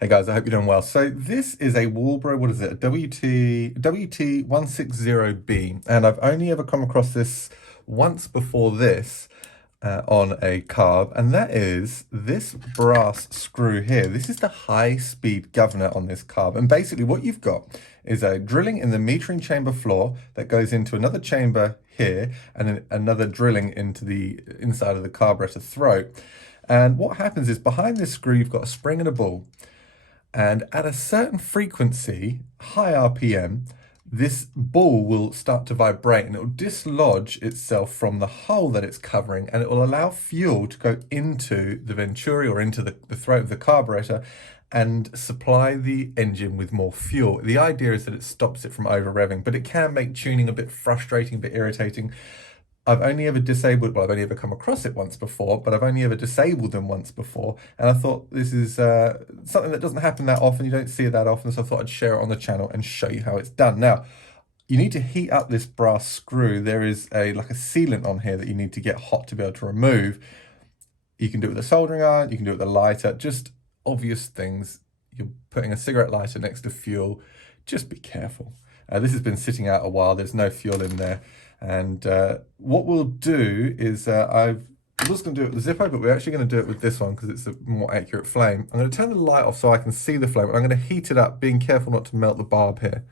Hey guys, I hope you're doing well. So this is a Walbro, what is it? A WT160B. And I've only ever come across this once before this on a carb, and that is this brass screw here. This is the high-speed governor on this carb. And basically what you've got is a drilling in the metering chamber floor that goes into another chamber here, and then another drilling into the inside of the carburetor throat. And what happens is behind this screw, you've got a spring and a ball. And at a certain frequency, high RPM, this ball will start to vibrate and it will dislodge itself from the hole that it's covering, and it will allow fuel to go into the venturi or into the throat of the carburetor and supply the engine with more fuel. The idea is that it stops it from over revving, but it can make tuning a bit frustrating, a bit irritating. I've only ever disabled, well, I've only ever come across it once before, but I've only ever disabled them once before. And I thought this is something that doesn't happen that often. You don't see it that often. So I thought I'd share it on the channel and show you how it's done. Now, you need to heat up this brass screw. There is like a sealant on here that you need to get hot to be able to remove. You can do it with a soldering iron. You can do it with a lighter. Just obvious things. You're putting a cigarette lighter next to fuel. Just be careful. This has been sitting out a while. There's no fuel in there. And what we'll do is I was going to do it with the Zippo, but we're actually going to do it with this one because it's a more accurate flame. I'm going to turn the light off so I can see the flame. I'm going to heat it up, being careful not to melt the barb here.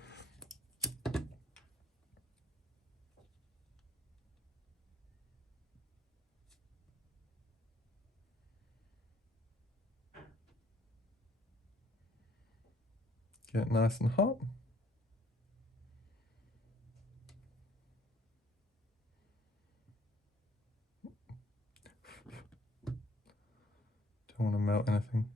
Get it nice and hot. Don't want to melt anything.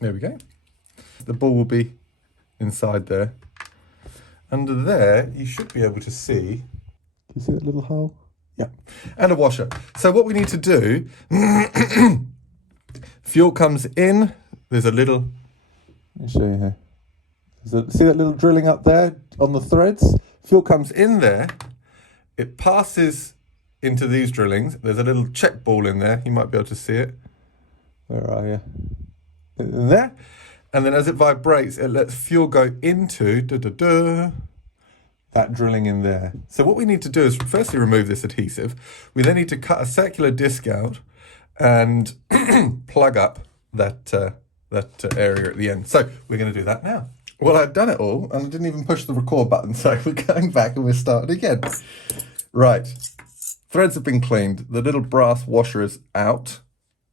There we go. The ball will be inside there. Under there, you should be able to see. Can you see that little hole? Yeah. And a washer. So what we need to do, fuel comes in. There's a little, let me show you here. See that little drilling up there on the threads? Fuel comes in there. It passes into these drillings. There's a little check ball in there. You might be able to see it. Where are you? In there. And then as it vibrates, it lets fuel go into that drilling in there. So what we need to do is firstly remove this adhesive. We then need to cut a circular disc out and plug up that area at the end. So we're going to do that now. Well, I've done it all, and I didn't even push the record button, so we're going back and we're starting again. Right, threads have been cleaned. The little brass washer is out,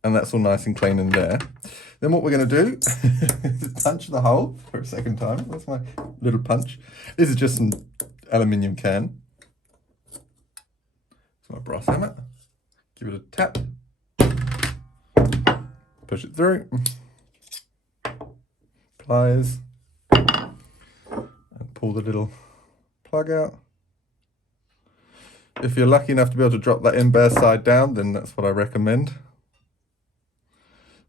and that's all nice and clean in there. Then what we're going to do is punch the hole for a second time. That's my little punch. This is just an aluminium can. It's my brass hammer. Give it a tap. Push it through. Pliers. And pull the little plug out. If you're lucky enough to be able to drop that in bare side down, then that's what I recommend.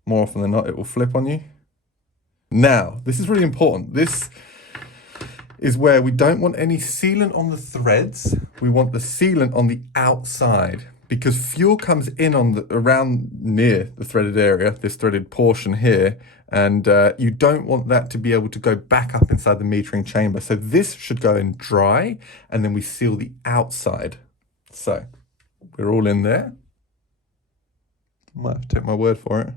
More often than not, it will flip on you. Now, this is really important. This is where we don't want any sealant on the threads. We want the sealant on the outside, because fuel comes in on the around near the threaded area, this threaded portion here, and you don't want that to be able to go back up inside the metering chamber. So this should go in dry, and then we seal the outside. So we're all in there. Might have to take my word for it.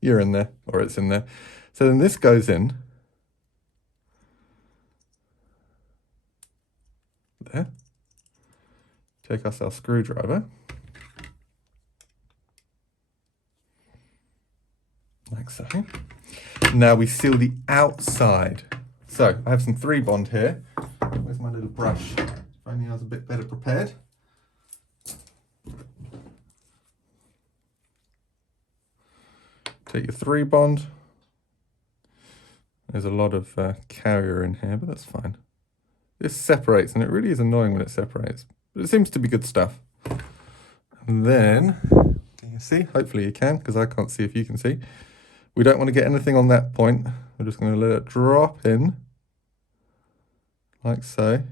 You're in there, or it's in there. So then this goes in there. Take us our screwdriver. Like so. Now we seal the outside. So I have some 3-bond here. Where's my little brush? If only I was a bit better prepared. Take your 3-bond. There's a lot of carrier in here, but that's fine. This separates, and it really is annoying when it separates, but it seems to be good stuff. And then, can you see? Hopefully you can, because I can't see if you can see. We don't want to get anything on that point. We're just going to let it drop in, like so.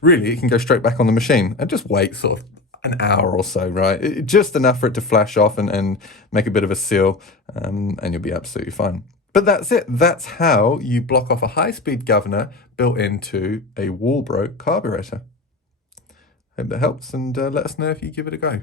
Really, it can go straight back on the machine and just wait sort of an hour or so, right? Just enough for it to flash off and make a bit of a seal, and you'll be absolutely fine. But that's it. That's how you block off a high-speed governor built into a Walbro carburetor. Hope that helps, and let us know if you give it a go.